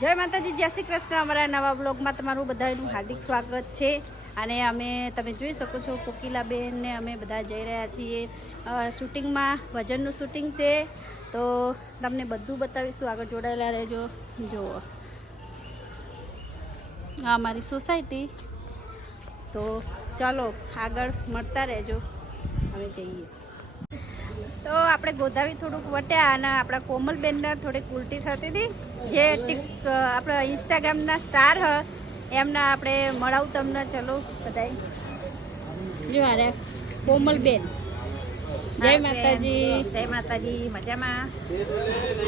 જય માતાજી, જય શ્રી કૃષ્ણ. અમારા નવા બ્લોગમાં તમારું બધાનું હાર્દિક સ્વાગત છે. અને તમે જોઈ શકો છો કોકિલાબેન ને અમે બધા જઈ રહ્યા છીએ શૂટિંગમાં. ભજનનું શૂટિંગ છે તો તમને બધું બતાવીશું. આગળ જોડાયેલા રહેજો. જુઓ આ અમારી સોસાયટી. તો ચાલો આગળ મળતા રહેજો, અમે જઈએ. તો આપણે ગોધાવી થોડુંક વટ્યા અને આપણા કોમલબેનને થોડીક ઉલટી થતી હતી. જે આપણા ઇન્સ્ટાગ્રામના સ્ટાર હ એમના આપણે મળાવું તમને. ચલો બધાય જો અરે કોમલબેન, જય માતાજી. જય માતાજી, મજામાં.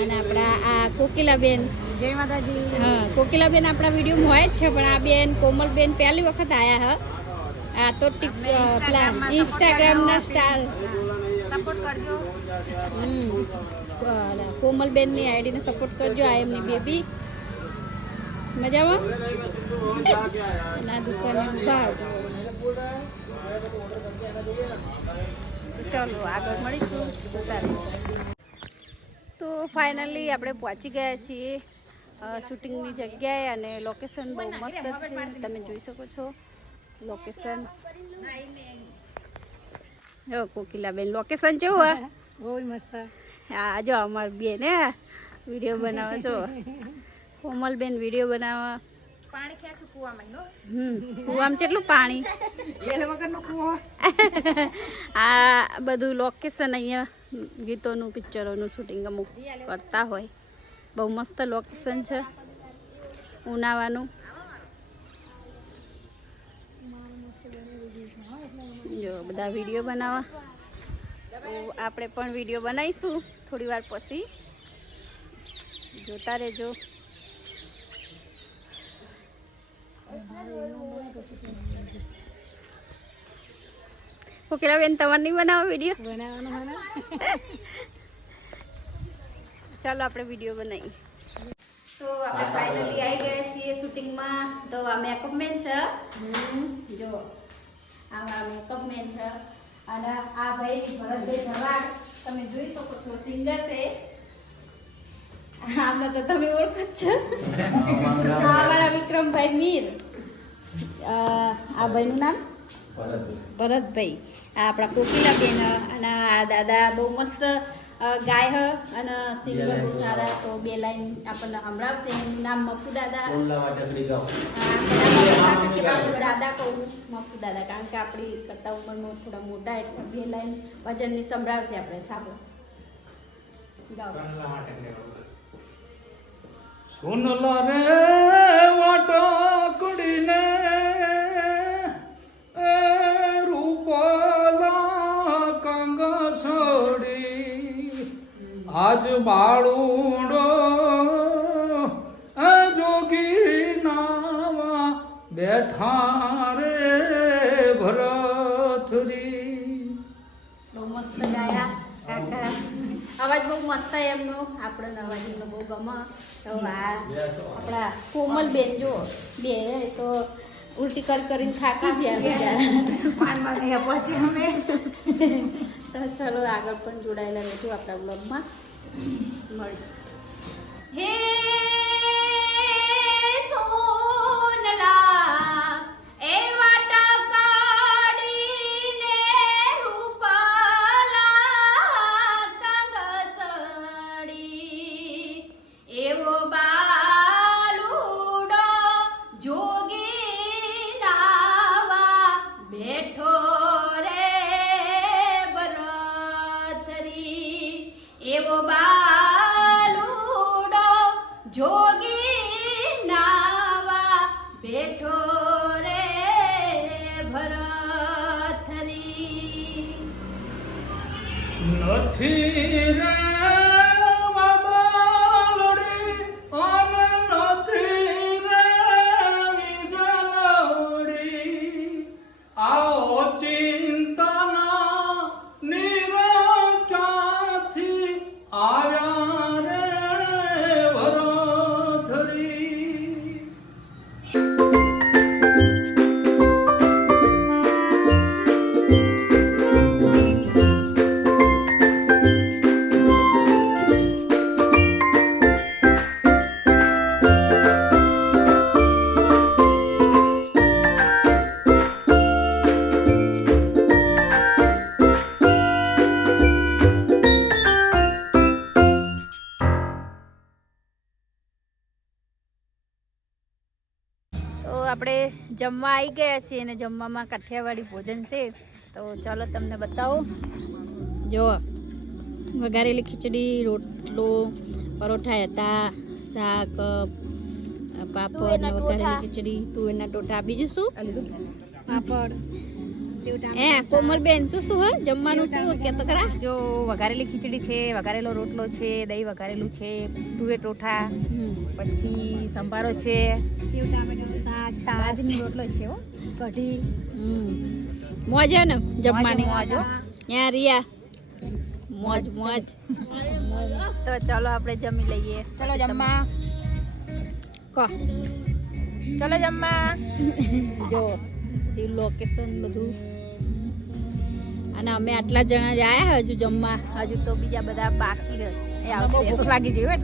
અને આપણા આ કોકિલાબેન, જય માતાજી. હા કોકિલાબેન આપણા વિડીયોમાં હોય જ છે, પણ આ બેન કોમલબેન પહેલી વખત આવ્યા હ. આ તો ઇન્સ્ટાગ્રામના સ્ટાર. સપોર્ટ કરજો. કોમલબેનની આઈડીને સપોર્ટ કરજો. આ એમની બેબી મજામાં ના દુકાને ઉભા. ચાલો આગળ મળીશું. તો ફાઇનલી આપણે પહોંચી ગયા છીએ શૂટિંગની જગ્યાએ અને લોકેશન બહુ મસ્ત છે. તમે જોઈ શકો છો લોકેશન. જો કોકિલાબેન લોકેશન કેવું હે? બહુ મસ્ત. હા જો અમાર બેન હે વિડીયો બનાવે છો. કોમલબેન વિડીયો બનાવવા. પાણી ખેંચું કુવામાં. કુવામાં કેટલું પાણી? વેલ વગરનો કુવો. આ બધું લોકેશન અહીંયા ગીતોનું પિક્ચરોનું શૂટિંગ અમુક કરતા હોય. બહુ મસ્ત લોકેશન છે ઉનાવાનું. જો બધા વિડીયો બનાવવા. તો આપણે પણ વિડીયો બનાવીશું થોડી વાર પછી. જોતા રહેજો. કોકિલાબેન તમારે નહીં બનાવો વિડીયો? બનાવવાનો. ચાલો આપણે વિડીયો બનાવીએ. તો આપણે ફાઇનલી આવી ગયા છીએ શૂટિંગમાં. તો આ મેકઅપ મેન છે. જો આ મેકઅપ મેન છે. અને આ ભાઈ ભરતભાઈ ધવાડ તમે જોઈ શકો છો, સિંગર છે. આમને તો તમે ઓળખો જ છો. આ અમારા વિક્રમભાઈ મીર. આ ભાઈનું નામ ભરતભાઈ. આ આપણા કોકિલાબેન અને આ દાદા બહુ મસ્ત ગાય હ અને સિંગર બહુ સારા. તો બે લાઈન આપણને સંભળાવશે. એનું નામ મફુ દાદા. દાદા કહું મફુ દાદા, કારણ કે આપણી કરતા ઉંમરમાં થોડા મોટા, એટલે બે લાઈન ભજનની સંભળાવશે. આપણે સાંભળો. સોનલા રે વાટકડીને રૂપલા કંગસડી આજ બાળુડો જોગી નાવા બેઠા રે ભરથરી. બહુ મસ્ત ગાયા કાકા. અવાજ બહુ મસ્ત એમનો. આપણને અવાજ એમનો બહુ ગમે. તો આ આપણા કોમલબેન જો બે તો ઉલટી કરીને થાકી ગયા. પછી અમે તો ચલો આગળ પણ જોડાયેલા રહેજો આપણા બ્લોગમાં. મળીશું. હે સોનલા એ વાટકડીને રૂપલા કંગસડી એવો બાલુડો જોગી નાવા બેઠો રે ભરથરી. એવો બાલુડો જોગી નાવા બેઠો રે ભરથરી. નથી રે વાદળડી અને નથી રે વીજળડી. આવો ચિંતાના નીર ક્યાંથી આવ્યા રે ભરથરી. આપણે જમવા આવી ગયા છીએ અને જમવામાં કાઠિયાવાડી ભોજન છે. તો ચાલો તમને બતાવું. જો વઘારેલી ખીચડી, રોટલો, પરોઠા હતા, શાક, પાપડ ને વઘારેલી ખીચડી, તુવેરના ટોટા. બીજું શું? પાપડ કોમલબેન શું શું હોય જમવાનું? શું કે તો ખરા? જો વઘારેલી ખીચડી છે, વઘારેલો રોટલો છે, દહીં વઘારેલું છે, તુવેર ટોઠા, પછી સંભારો છે, સેવ ટામેટાનું શાક, છાશ, રોટલો છે હો, કઢી. મોજ હે ને જમવાની? મોજ હો. ત્યાં રિયા મોજ મોજ. તો ચાલો આપણે જમી લઈએ. ચલો જમવા, કહો. ચલો જમવા. જો લોકેશન બધું. અને અમે આટલા જણા જ આયા હજુ જમવા, હજુ તો બીજા બધા બાકી રહે. બહુ ભૂખ લાગી ગઈ હો.